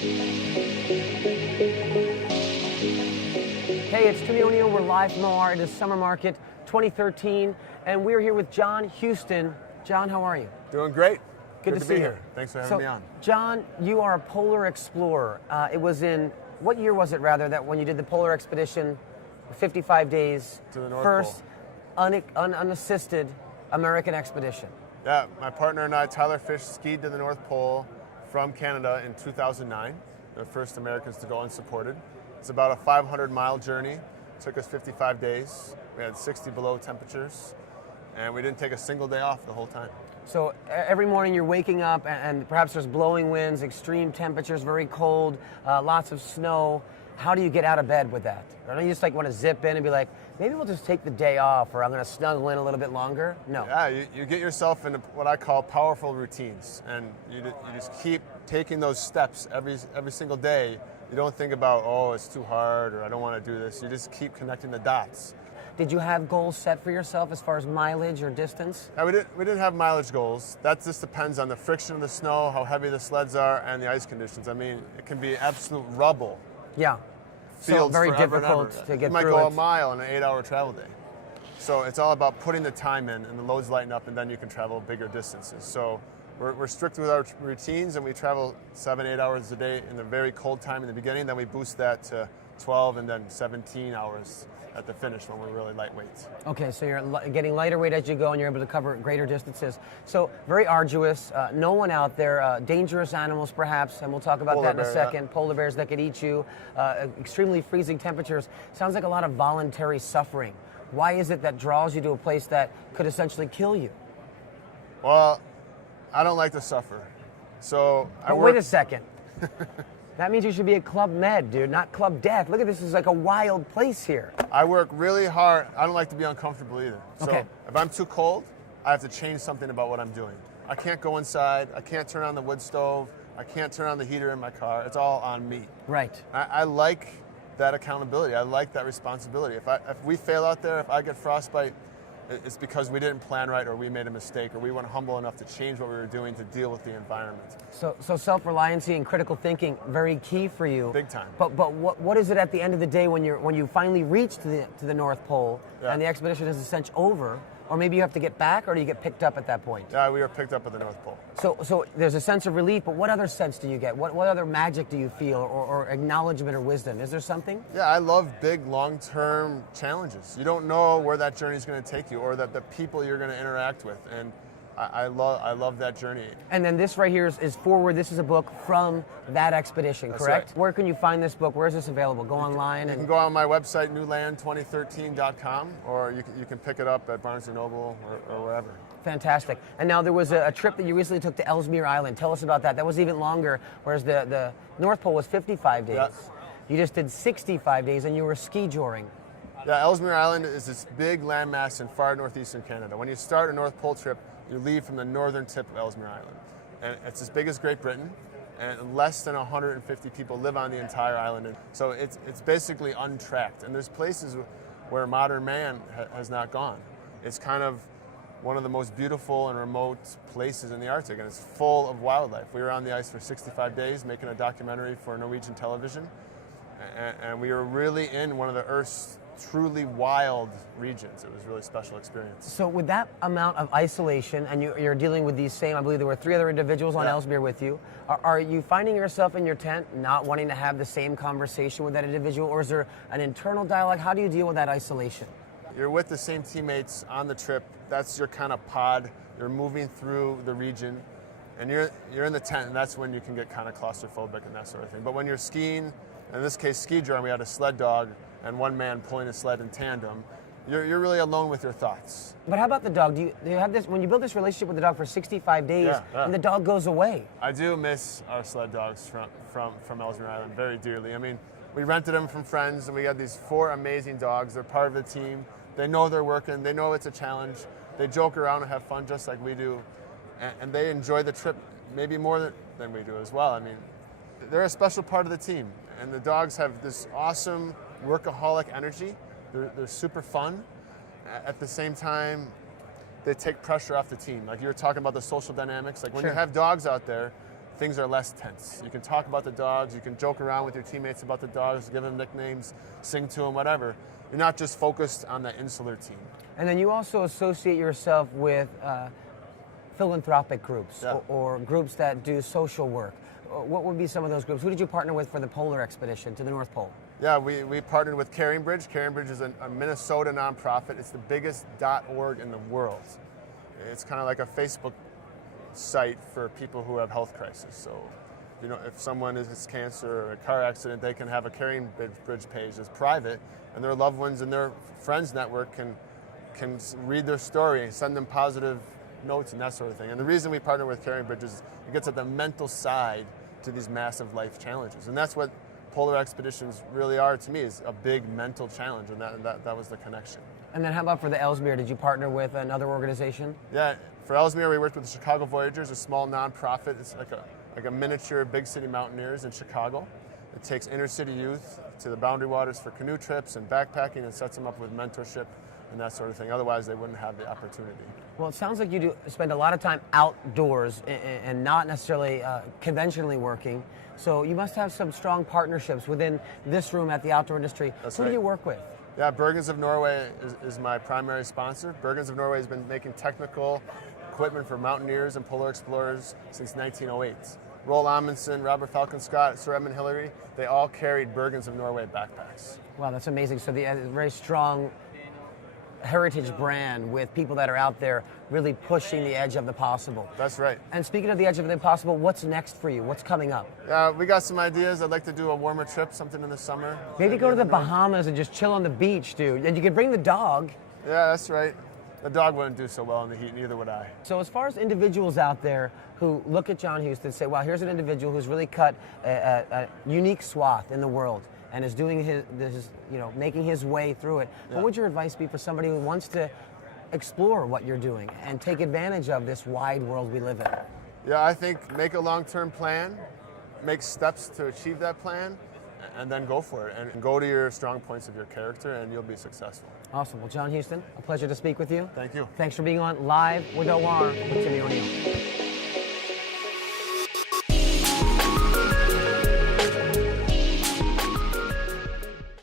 Hey, it's Timmy O'Neill. We're live from OR. It is Summer Market 2013, and we're here with John Huston. John, how are you? Doing great. Good to be see you. here. Thanks for having me on. John, you are a polar explorer. It was in, what year was it rather, that when you did the polar expedition, 55 days, To the North first unassisted American expedition? Yeah, my partner and I, Tyler Fish, skied to the North Pole from Canada in 2009. The first Americans to go unsupported. It's about a 500-mile journey. It took us 55 days. We had 60 below temperatures, and we didn't take a single day off the whole time. So every morning you're waking up and perhaps there's blowing winds, extreme temperatures, very cold, lots of snow. How do you get out of bed with that? Or don't you just like want to zip in and be like, maybe we'll just take the day off, or I'm going to snuggle in a little bit longer? No. Yeah, you get yourself into what I call powerful routines, and you just keep taking those steps every single day. You don't think about, oh, it's too hard, or I don't want to do this. You just keep connecting the dots. Did you have goals set for yourself as far as mileage or distance? We didn't have mileage goals. That just depends on the friction of the snow, how heavy the sleds are, and the ice conditions. I mean, it can be absolute rubble. Yeah. So very difficult to get through. You might go a mile in an 8-hour travel day. So it's all about putting the time in, and the loads lighten up, and then you can travel bigger distances. So we're strict with our routines, and we travel 7-8 hours a day in the very cold time in the beginning. Then we boost that to 12 and then 17 hours at the finish when we're really lightweight. Okay, so you're getting lighter weight as you go, and you're able to cover greater distances. So very arduous. No one out there. Dangerous animals, perhaps, and we'll talk about that in a second. Yeah. Polar bears that could eat you. Extremely freezing temperatures. Sounds like a lot of voluntary suffering. Why is it that draws you to a place that could essentially kill you? Well, I don't like to suffer. So wait a second. That means you should be at Club Med, dude, not Club Death. Look at this, is like a wild place here. I work really hard. I don't like to be uncomfortable either. So okay. If I'm too cold, I have to change something about what I'm doing. I can't go inside. I can't turn on the wood stove. I can't turn on the heater in my car. It's all on me. Right. I like that accountability. I like that responsibility. If we fail out there, if I get frostbite, it's because we didn't plan right, or we made a mistake, or we weren't humble enough to change what we were doing to deal with the environment. So self-reliancy and critical thinking, very key for you. Big time. But what is it at the end of the day when you finally reach to the North Pole, yeah, and the expedition is essentially over? Or maybe you have to get back, or do you get picked up at that point? Yeah, we were picked up at the North Pole. So there's a sense of relief, but what other sense do you get? What other magic do you feel, or acknowledgement or wisdom? Is there something? Yeah, I love big, long-term challenges. You don't know where that journey is going to take you, or that the people you're going to interact with, and I love that journey. And then this right here is forward. This is a book from that expedition, That's correct? Right. Where can you find this book? Where is this available? Go online. You can go on my website, newland2013.com, or you can pick it up at Barnes & Noble or wherever. Fantastic. And now there was a trip that you recently took to Ellesmere Island. Tell us about that. That was even longer, whereas the North Pole was 55 days. Yeah. You just did 65 days, and you were ski joring. Yeah, Ellesmere Island is this big landmass in far northeastern Canada. When you start a North Pole trip, you leave from the northern tip of Ellesmere Island. And it's as big as Great Britain, and less than 150 people live on the entire island. And so it's basically untracked. And there's places where modern man has not gone. It's kind of one of the most beautiful and remote places in the Arctic, and it's full of wildlife. We were on the ice for 65 days making a documentary for Norwegian television, and we were really in one of the Earth's truly wild regions. It was a really special experience. So with that amount of isolation, and you're dealing with these same, I believe there were 3 other individuals on Ellesmere with you, are you finding yourself in your tent not wanting to have the same conversation with that individual, or is there an internal dialogue? How do you deal with that isolation? You're with the same teammates on the trip. That's your kind of pod. You're moving through the region, and you're in the tent, and that's when you can get kind of claustrophobic and that sort of thing. But when you're skiing, in this case ski drawing, we had a sled dog and one man pulling a sled in tandem. You're really alone with your thoughts. But how about the dog? Do you have this, when you build this relationship with the dog for 65 days, and the dog goes away? I do miss our sled dogs from Ellesmere Island very dearly. I mean, we rented them from friends, and we got these 4 amazing dogs. They're part of the team. They know they're working. They know it's a challenge. They joke around and have fun just like we do. And they enjoy the trip maybe more than we do as well. I mean, they're a special part of the team. And the dogs have this awesome workaholic energy. They're super fun. At the same time, they take pressure off the team. Like you were talking about the social dynamics. Like when you have dogs out there, things are less tense. You can talk about the dogs, you can joke around with your teammates about the dogs, give them nicknames, sing to them, whatever. You're not just focused on the insular team. And then you also associate yourself with philanthropic groups or groups that do social work. What would be some of those groups? Who did you partner with for the polar expedition to the North Pole? Yeah, we partnered with Caring Bridge. Caring Bridge is a Minnesota nonprofit. It's the biggest .org in the world. It's kind of like a Facebook site for people who have health crises. So, you know, if someone has cancer or a car accident, they can have a Caring Bridge page that's private, and their loved ones and their friends network can read their story and send them positive notes and that sort of thing. And the reason we partner with Caring Bridge is it gets at the mental side to these massive life challenges, and that's what polar expeditions really are to me, is a big mental challenge, and that was the connection. And then how about for the Ellesmere? Did you partner with another organization? Yeah, for Ellesmere we worked with the Chicago Voyagers, a small nonprofit. It's like a miniature big city mountaineers in Chicago. It takes inner city youth to the Boundary Waters for canoe trips and backpacking and sets them up with mentorship and that sort of thing. Otherwise they wouldn't have the opportunity. Well, it sounds like you do spend a lot of time outdoors and not necessarily conventionally working. So you must have some strong partnerships within this room at the outdoor industry. That's Who right. do you work with? Yeah, Bergens of Norway is my primary sponsor. Bergens of Norway has been making technical equipment for mountaineers and polar explorers since 1908. Roel Amundsen, Robert Falcon Scott, Sir Edmund Hillary, they all carried Bergens of Norway backpacks. Wow, that's amazing. So the very strong heritage brand with people that are out there really pushing the edge of the possible. That's right. And speaking of the edge of the impossible, what's next for you? What's coming up? We got some ideas. I'd like to do a warmer trip, something in the summer. Maybe go to the Bahamas and just chill on the beach, dude. And you can bring the dog. Yeah, that's right. The dog wouldn't do so well in the heat, neither would I. So as far as individuals out there who look at John Huston and say, wow, here's an individual who's really cut a unique swath in the world and is doing making his way through it. Yeah. What would your advice be for somebody who wants to explore what you're doing and take advantage of this wide world we live in? Yeah, I think make a long-term plan, make steps to achieve that plan, and then go for it. And go to your strong points of your character, and you'll be successful. Awesome. Well, John Huston, a pleasure to speak with you. Thank you. Thanks for being on Live with OR with Timmy O'Neill.